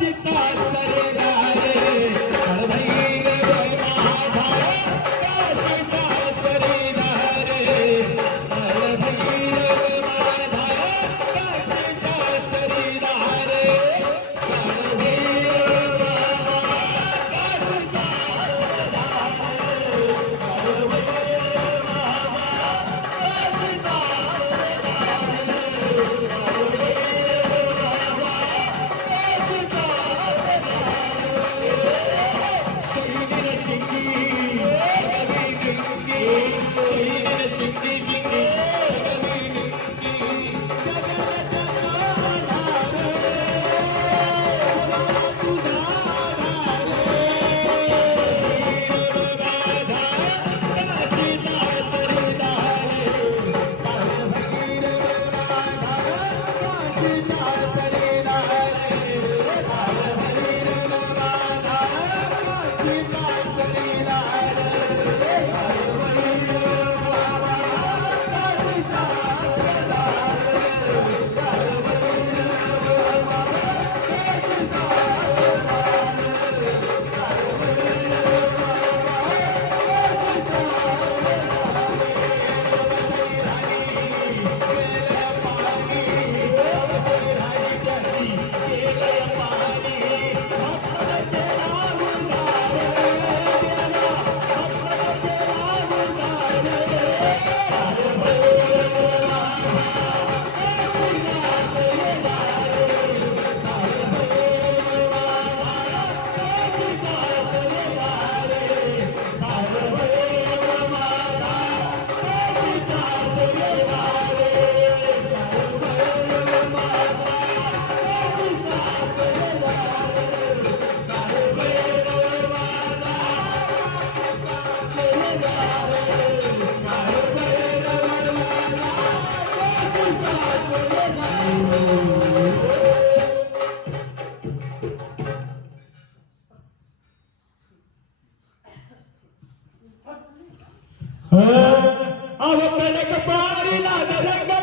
worship அவன் பாரில் அதற்கு